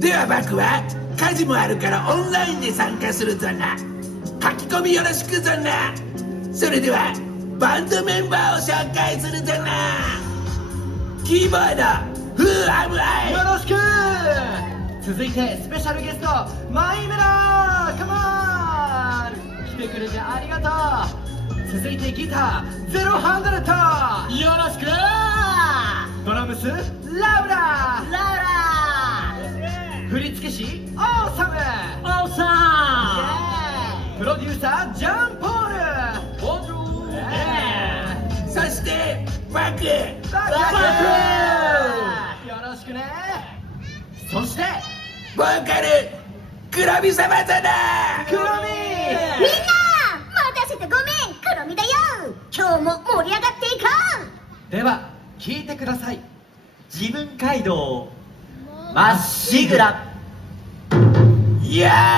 ではバクは家事もあるからオンラインで参加するぞな。書き込みよろしくぞな。それではバンドメンバーを紹介するぞな。キーボードフーアムアイ、よろしく。続いてスペシャルゲストマイメラー、カモン、来てくれてありがとう。続いてギターゼロハンドレット、よろしく。ドラムスラウラ、振付師オーサム、オーサプロデューサージャンポール、ボンジュー。そしてバク。バクよろしくね。そしてボーカルクロミ様だな。クロミ、みんな待たせてごめん、クロミだよ。今日も盛り上がっていこう。では聞いてください。自分街道まっしぐら。いやー